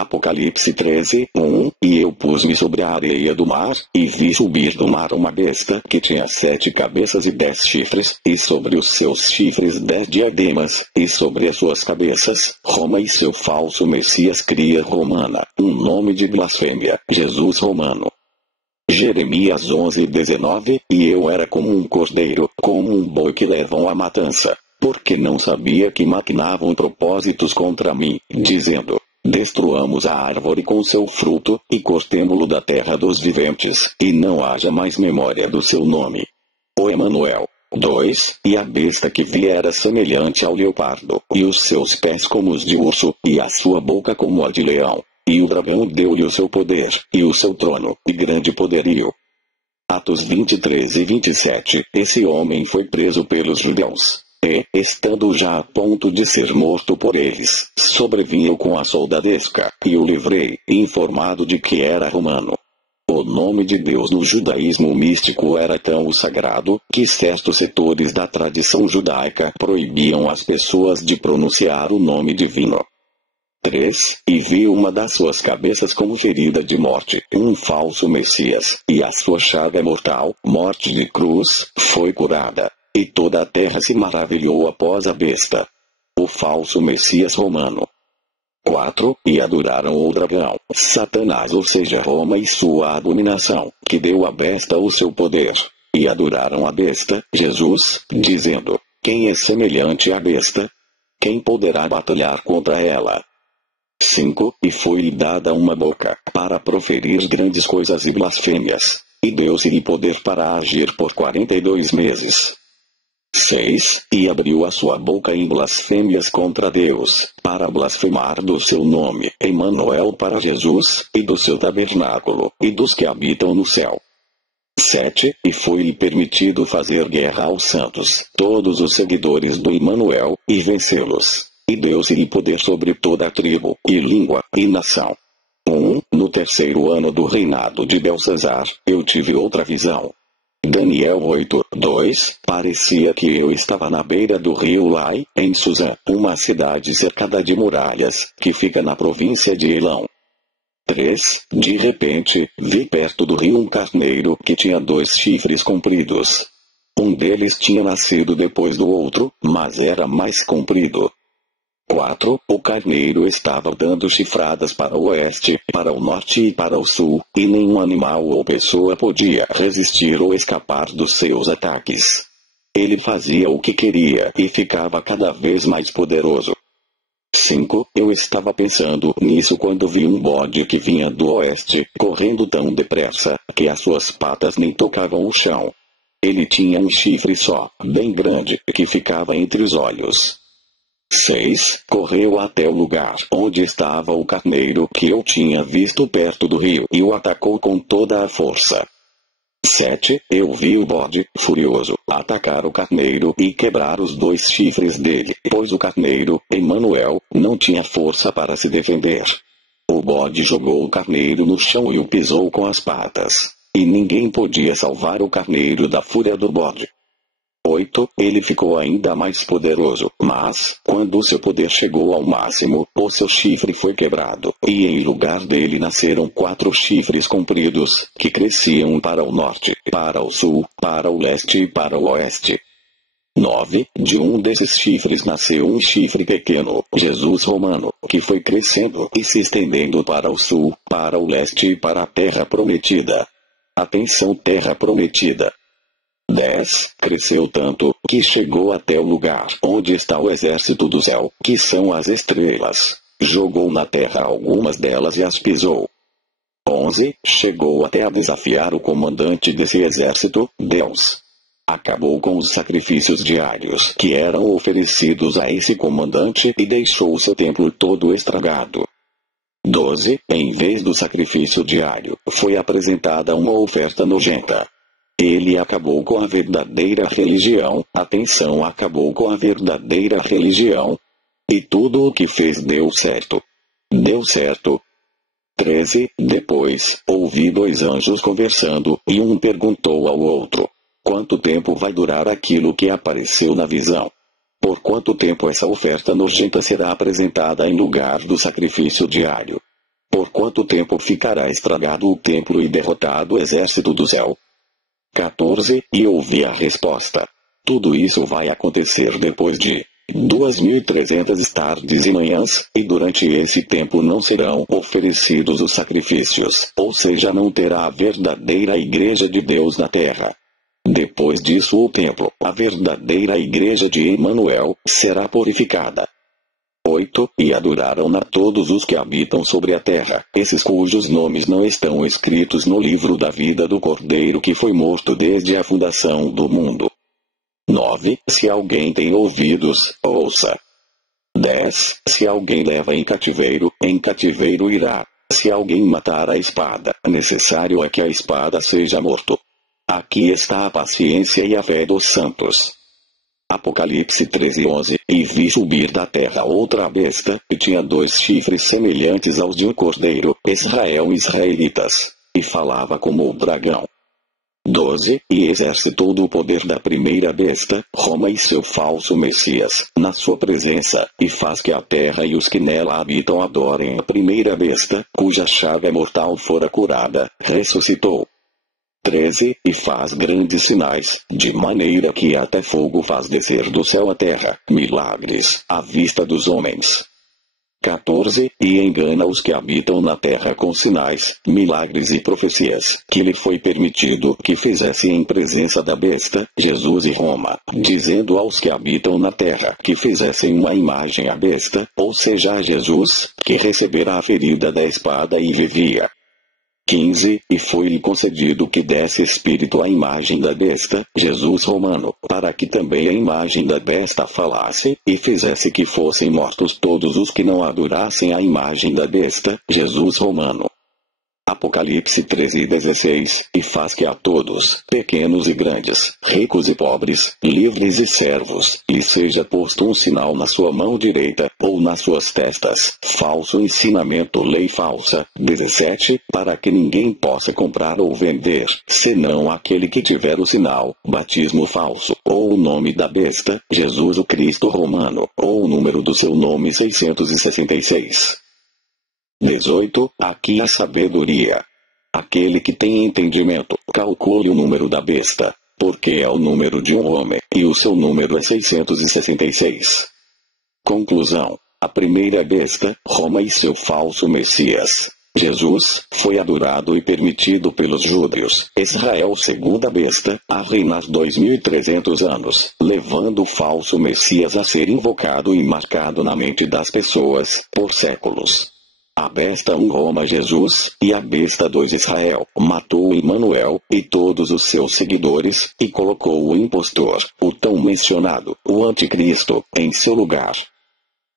Apocalipse 13:1. E eu pus-me sobre a areia do mar, e vi subir do mar uma besta que tinha 7 cabeças e 10 chifres, e sobre os seus chifres 10 diademas, e sobre as suas cabeças, Roma e seu falso Messias cria romana, um nome de blasfêmia, Jesus romano. Jeremias 11:19. E eu era como um cordeiro, como um boi que levam à matança, porque não sabia que maquinavam propósitos contra mim, dizendo: destruamos a árvore com seu fruto, e cortemo-lo da terra dos viventes, e não haja mais memória do seu nome. O Emanuel. 2. E a besta que vi era semelhante ao leopardo, e os seus pés como os de urso, e a sua boca como a de leão. E o dragão deu-lhe o seu poder, e o seu trono, e grande poderio. Atos 23 e 27. Esse homem foi preso pelos judeus. E, estando já a ponto de ser morto por eles, sobrevi eu com a soldadesca, e o livrei, informado de que era romano. O nome de Deus no judaísmo místico era tão sagrado, que certos setores da tradição judaica proibiam as pessoas de pronunciar o nome divino. 3. E vi uma das suas cabeças como ferida de morte, um falso Messias, e a sua chaga mortal, morte de cruz, foi curada. E toda a terra se maravilhou após a besta, o falso Messias romano. 4. E adoraram o dragão, Satanás, ou seja, Roma e sua abominação, que deu à besta o seu poder. E adoraram a besta, Jesus, dizendo: quem é semelhante à besta? Quem poderá batalhar contra ela? 5. E foi-lhe dada uma boca, para proferir grandes coisas e blasfêmias, e deu-se-lhe poder para agir por 42 meses. 6. E abriu a sua boca em blasfêmias contra Deus, para blasfemar do seu nome, Emanuel, para Jesus, e do seu tabernáculo, e dos que habitam no céu. 7. E foi-lhe permitido fazer guerra aos santos, todos os seguidores do Emanuel, e vencê-los. E deu-se-lhe poder sobre toda a tribo, e língua, e nação. 1. No terceiro ano do reinado de Belsazar, eu tive outra visão. Daniel 8:2. Parecia que eu estava na beira do rio Lai, em Suzã, uma cidade cercada de muralhas, que fica na província de Elão. 3. De repente, vi perto do rio um carneiro que tinha 2 chifres compridos. Um deles tinha nascido depois do outro, mas era mais comprido. 4. O carneiro estava dando chifradas para o oeste, para o norte e para o sul, e nenhum animal ou pessoa podia resistir ou escapar dos seus ataques. Ele fazia o que queria e ficava cada vez mais poderoso. 5. Eu estava pensando nisso quando vi um bode que vinha do oeste, correndo tão depressa, que as suas patas nem tocavam o chão. Ele tinha um chifre só, bem grande, que ficava entre os olhos. 6. Correu até o lugar onde estava o carneiro que eu tinha visto perto do rio e o atacou com toda a força. 7. Eu vi o bode, furioso, atacar o carneiro e quebrar os 2 chifres dele, pois o carneiro, Emanuel, não tinha força para se defender. O bode jogou o carneiro no chão e o pisou com as patas, e ninguém podia salvar o carneiro da fúria do bode. 8. Ele ficou ainda mais poderoso, mas, quando seu poder chegou ao máximo, o seu chifre foi quebrado, e em lugar dele nasceram 4 chifres compridos, que cresciam para o norte, para o sul, para o leste e para o oeste. 9. De um desses chifres nasceu um chifre pequeno, Jesus romano, que foi crescendo e se estendendo para o sul, para o leste e para a terra prometida. Atenção, terra prometida. 10. Cresceu tanto, que chegou até o lugar onde está o exército do céu, que são as estrelas. Jogou na terra algumas delas e as pisou. 11. Chegou até a desafiar o comandante desse exército, Deus. Acabou com os sacrifícios diários que eram oferecidos a esse comandante e deixou o seu templo todo estragado. 12. Em vez do sacrifício diário, foi apresentada uma oferta nojenta. Ele acabou com a verdadeira religião, atenção, acabou com a verdadeira religião. E tudo o que fez deu certo. Deu certo. 13. Depois, ouvi 2 anjos conversando, e um perguntou ao outro: quanto tempo vai durar aquilo que apareceu na visão? Por quanto tempo essa oferta nojenta será apresentada em lugar do sacrifício diário? Por quanto tempo ficará estragado o templo e derrotado o exército do céu? 14. E ouvi a resposta. Tudo isso vai acontecer depois de 2.300 tardes e manhãs, e durante esse tempo não serão oferecidos os sacrifícios, ou seja, não terá a verdadeira igreja de Deus na terra. Depois disso o templo, a verdadeira igreja de Emanuel, será purificada. 8. E adoraram-na todos os que habitam sobre a terra, esses cujos nomes não estão escritos no livro da vida do Cordeiro que foi morto desde a fundação do mundo. 9. Se alguém tem ouvidos, ouça. 10. Se alguém leva em cativeiro irá. Se alguém matar a espada, necessário é que a espada seja morto. Aqui está a paciência e a fé dos santos. Apocalipse 13:11. E vi subir da terra outra besta, e tinha 2 chifres semelhantes aos de um cordeiro, Israel israelitas, e falava como o dragão. 12. E exercitou do poder da primeira besta, Roma e seu falso Messias, na sua presença, e faz que a terra e os que nela habitam adorem a primeira besta, cuja chaga mortal fora curada, ressuscitou. 13. E faz grandes sinais, de maneira que até fogo faz descer do céu à terra, milagres, à vista dos homens. 14. E engana os que habitam na terra com sinais, milagres e profecias, que lhe foi permitido que fizesse em presença da besta, Jesus e Roma, dizendo aos que habitam na terra que fizessem uma imagem à besta, ou seja a Jesus, que receberá a ferida da espada e vivia. 15. E foi-lhe concedido que desse espírito à imagem da besta, Jesus romano, para que também a imagem da besta falasse, e fizesse que fossem mortos todos os que não adorassem a imagem da besta, Jesus romano. Apocalipse 13:16. E faz que a todos, pequenos e grandes, ricos e pobres, livres e servos, lhe seja posto um sinal na sua mão direita, ou nas suas testas, falso ensinamento, lei falsa. 17. Para que ninguém possa comprar ou vender, senão aquele que tiver o sinal, batismo falso, ou o nome da besta, Jesus o Cristo romano, ou o número do seu nome 666. 18. Aqui a sabedoria. Aquele que tem entendimento, calcule o número da besta, porque é o número de um homem, e o seu número é 666. Conclusão. A primeira besta, Roma e seu falso Messias, Jesus, foi adorado e permitido pelos judeus. Israel, segunda besta, a reinar 2.300 anos, levando o falso Messias a ser invocado e marcado na mente das pessoas, por séculos. A besta 1 Roma Jesus, e a besta 2 Israel, matou Emanuel, e todos os seus seguidores, e colocou o impostor, o tão mencionado, o anticristo, em seu lugar.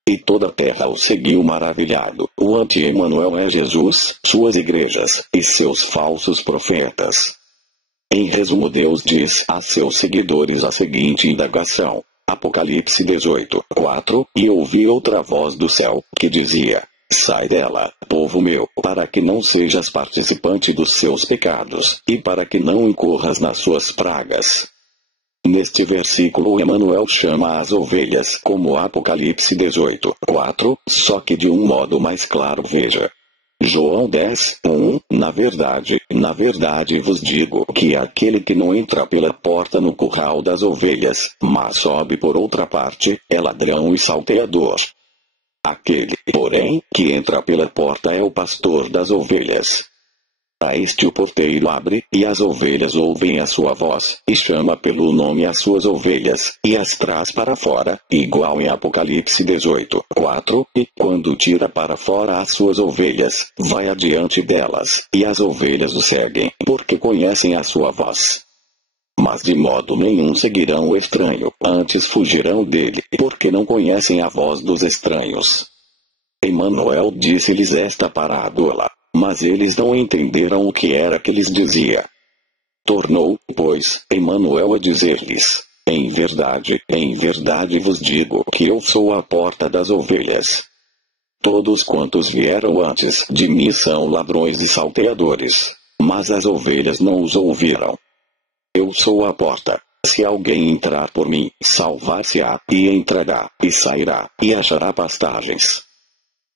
E toda a terra o seguiu maravilhado. O anti-Emanuel é Jesus, suas igrejas, e seus falsos profetas. Em resumo, Deus diz a seus seguidores a seguinte indagação. Apocalipse 18:4. E ouvi outra voz do céu, que dizia: Sai dela, povo meu, para que não sejas participante dos seus pecados, e para que não incorras nas suas pragas. Neste versículo Emanuel chama as ovelhas como Apocalipse 18:4, só que de um modo mais claro. Veja. João 10:1. Na verdade vos digo que aquele que não entra pela porta no curral das ovelhas, mas sobe por outra parte, é ladrão e salteador. Aquele, porém, que entra pela porta é o pastor das ovelhas. A este o porteiro abre, e as ovelhas ouvem a sua voz, e chama pelo nome as suas ovelhas, e as traz para fora, igual em Apocalipse 18:4, e quando tira para fora as suas ovelhas, vai adiante delas, e as ovelhas o seguem, porque conhecem a sua voz. Mas de modo nenhum seguirão o estranho, antes fugirão dele, porque não conhecem a voz dos estranhos. Emanuel disse-lhes esta parábola, mas eles não entenderam o que era que lhes dizia. Tornou, pois, Emanuel a dizer-lhes: em verdade vos digo que eu sou a porta das ovelhas. Todos quantos vieram antes de mim são ladrões e salteadores, mas as ovelhas não os ouviram. Eu sou a porta. Se alguém entrar por mim, salvar-se-á, e entrará, e sairá, e achará pastagens.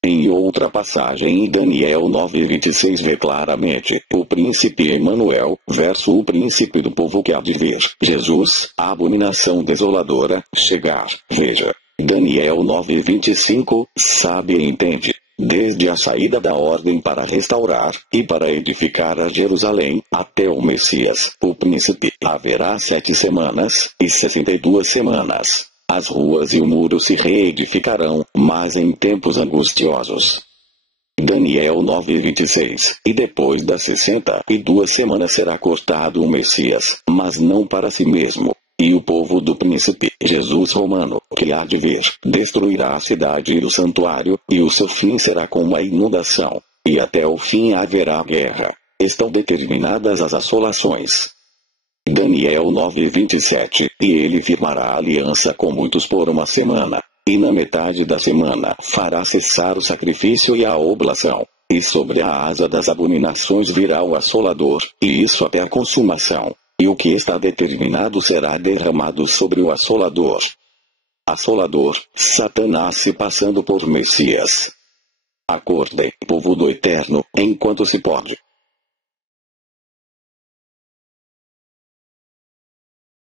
Em outra passagem em Daniel 9:26 vê claramente, o príncipe Emanuel, versus o príncipe do povo que há de vir, Jesus, a abominação desoladora, chegar. Veja, Daniel 9:25, sabe e entende. Desde a saída da ordem para restaurar, e para edificar a Jerusalém, até o Messias, o príncipe, haverá 7 semanas, e 62 semanas. As ruas e o muro se reedificarão, mas em tempos angustiosos. Daniel 9:26, e depois das 62 semanas será cortado o Messias, mas não para si mesmo. E o povo do príncipe, Jesus romano, que há de vir, destruirá a cidade e o santuário, e o seu fim será como a inundação. E até o fim haverá guerra. Estão determinadas as assolações. Daniel 9:27, e ele firmará aliança com muitos por 1 semana, e na metade da semana fará cessar o sacrifício e a oblação, e sobre a asa das abominações virá o assolador, e isso até a consumação, e o que está determinado será derramado sobre o assolador. Assolador, Satanás se passando por Messias. Acordem, povo do Eterno, enquanto se pode.